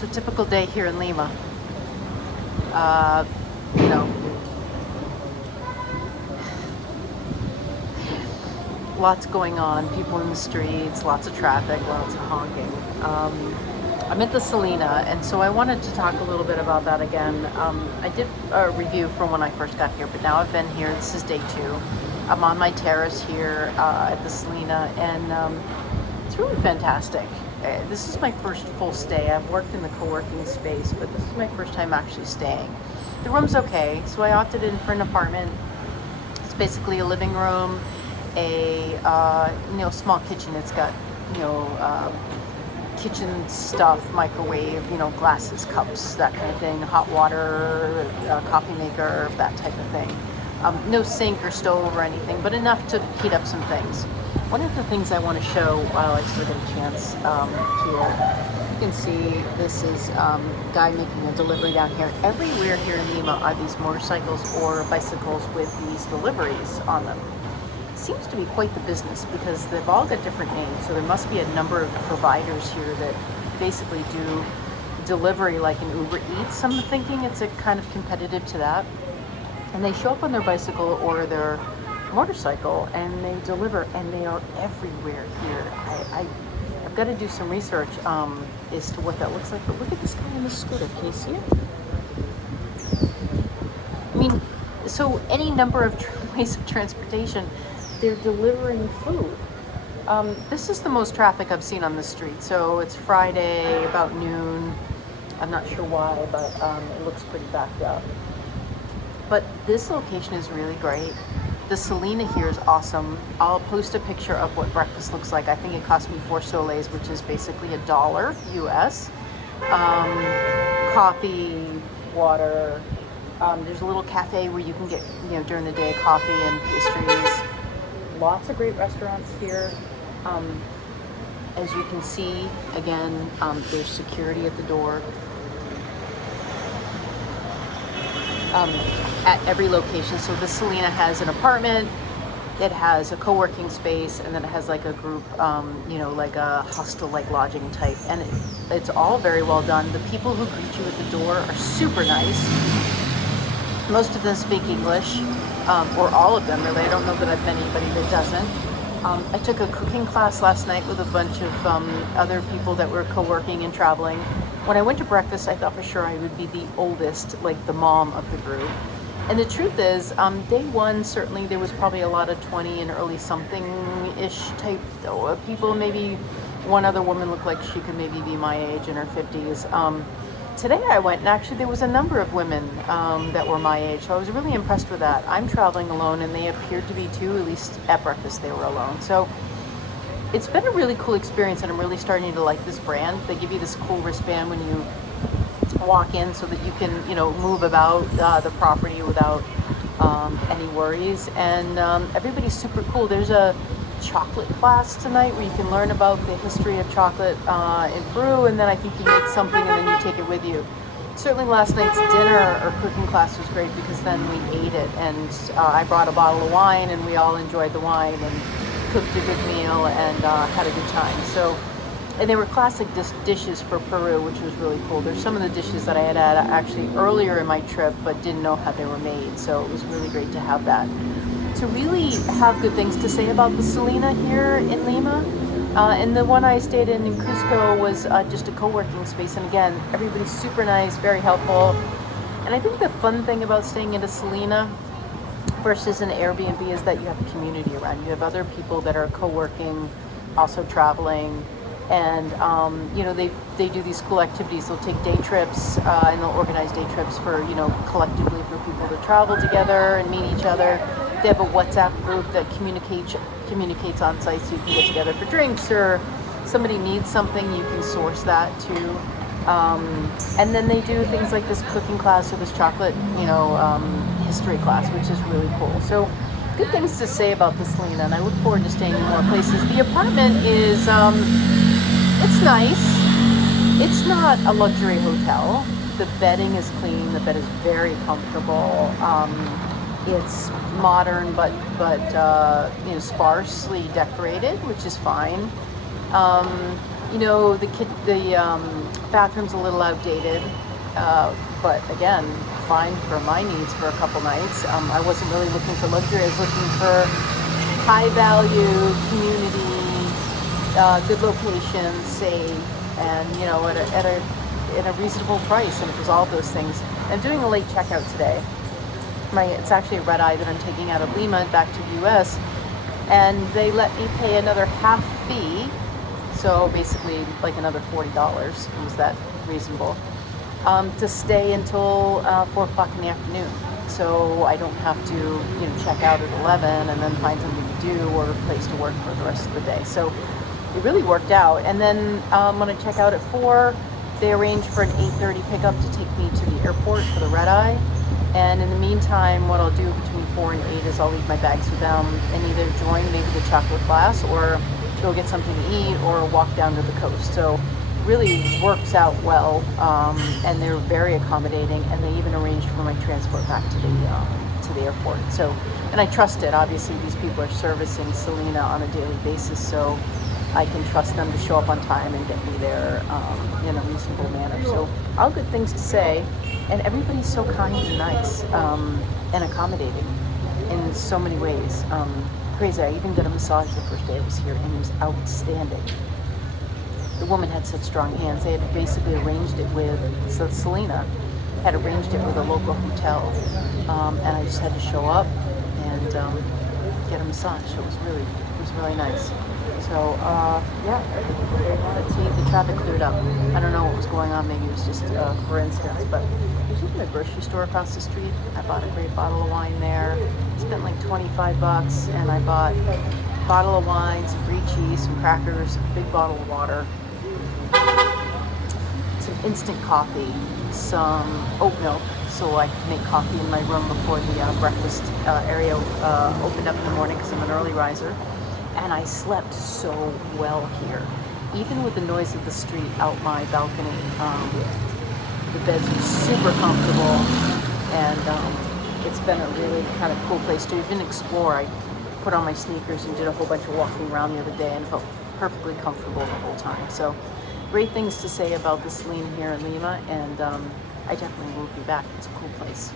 So typical day here in Lima. Uh, you know, lots going on, people in the streets, lots of traffic, lots of honking. I'm at the Selina, and so I wanted to talk a little bit about that again. I did a review from when I first got here, but now I've been here. This is day 2. I'm on my terrace here at the Selina, and it's really fantastic. This is my first full stay. I've worked in the co-working space, but this is my first time actually staying. The room's okay, so I opted in for an apartment. It's basically a living room, a small kitchen. It's got kitchen stuff, microwave, glasses, cups, that kind of thing, hot water, coffee maker, that type of thing. No sink or stove or anything, but enough to heat up some things. One of the things I want to show while I still get a chance here, you can see this is a guy making a delivery down here. Everywhere here in Lima are these motorcycles or bicycles with these deliveries on them. Seems to be quite the business because they've all got different names, so there must be a number of providers here that basically do delivery like an Uber Eats. I'm thinking it's a kind of competitive to that, and they show up on their bicycle or their motorcycle and they deliver, and they are everywhere here. I've got to do some research as to what that looks like, but look at this guy on the scooter. Can you see it? I mean, so any number of ways of transportation, they're delivering food. This is the most traffic I've seen on the street. So it's Friday, about noon. I'm not sure why, but it looks pretty backed up. But this location is really great. The Selina here is awesome. I'll post a picture of what breakfast looks like. I think it cost me 4 soles, which is basically $1 US. Coffee, water. There's a little cafe where you can get, during the day, coffee and pastries. Lots of great restaurants here. As you can see, again, there's security at the door. At every location. So the Selina has an apartment, it has a co-working space, and then it has like a group, like a hostel, like lodging type. And it's all very well done. The people who greet you at the door are super nice. Most of them speak English, or all of them really. I don't know that I've met anybody that doesn't. I took a cooking class last night with a bunch of other people that were co-working and traveling. When I went to breakfast, I thought for sure I would be the oldest, like the mom of the group. And the truth is, day 1, certainly there was probably a lot of 20 and early something-ish type people. Maybe one other woman looked like she could maybe be my age, in her 50s. Today I went, and actually there was a number of women that were my age, so I was really impressed with that. I'm traveling alone, and they appeared to be too. At least at breakfast they were alone. So it's been a really cool experience, and I'm really starting to like this brand. They give you this cool wristband when you walk in so that you can, move about the property without any worries. And everybody's super cool. There's a chocolate class tonight where you can learn about the history of chocolate in Peru, and then I think you make something and then you take it with you. Certainly last night's dinner or cooking class was great because then we ate it, and I brought a bottle of wine and we all enjoyed the wine and cooked a good meal and had a good time. So, and they were classic dishes for Peru, which was really cool. There's some of the dishes that I had actually earlier in my trip but didn't know how they were made, so it was really great to have that. To really have good things to say about the Selina here in Lima. And the one I stayed in Cusco was just a co-working space, and again, everybody's super nice, very helpful. And I think the fun thing about staying in a Selina versus an Airbnb is that you have a community around. You have other people that are co-working, also traveling, and they do these cool activities. They'll take day trips and they'll organize day trips for collectively for people to travel together and meet each other. They have a WhatsApp group that communicates on site, so you can get together for drinks, or somebody needs something, you can source that too. And then they do things like this cooking class or this chocolate, history class, which is really cool. So good things to say about the Selina, and I look forward to staying in more places. The apartment is, it's nice. It's not a luxury hotel. The bedding is clean. The bed is very comfortable. It's modern, but sparsely decorated, which is fine. The bathroom's a little outdated, but again, fine for my needs for a couple nights. I wasn't really looking for luxury. I was looking for high value, community, good location, safe, and at a reasonable price. And it was all of those things. I'm doing a late checkout today. It's actually a red eye that I'm taking out of Lima back to the U.S. and they let me pay another half fee, so basically like another $40. It was that reasonable, to stay until 4 o'clock in the afternoon. So I don't have to check out at 11 and then find something to do or a place to work for the rest of the day. So it really worked out. And then when I check out at 4, they arranged for an 8:30 pickup to take me to the airport for the red eye. And in the meantime, what I'll do between 4 and 8 is I'll leave my bags with them and either join maybe the chocolate class or go get something to eat or walk down to the coast. So really works out well, and they're very accommodating, and they even arranged for my transport back to the airport. So, and I trust it. Obviously, these people are servicing Selina on a daily basis, so I can trust them to show up on time and get me there in a reasonable manner. So all good things to say, and everybody's so kind and nice, and accommodating in so many ways. Crazy. I even got a massage the first day I was here, and it was outstanding. The woman had such strong hands. They had basically arranged it so Selina had arranged it with a local hotel, and I just had to show up and get a massage. So it was really nice. So yeah, let's see. The traffic cleared up. I don't know what was going on. Maybe it was just for instance, but I was in a grocery store across the street. I bought a great bottle of wine there. Spent like $25, and I bought a bottle of wine, some brie cheese, some crackers, a big bottle of water, some instant coffee, some oat milk, so I could make coffee in my room before the breakfast area opened up in the morning because I'm an early riser. And I slept so well here. Even with the noise of the street out my balcony, the beds are super comfortable, and it's been a really kind of cool place to even explore. I put on my sneakers and did a whole bunch of walking around the other day and felt perfectly comfortable the whole time. So great things to say about the Selina here in Lima, and I definitely will be back. It's a cool place.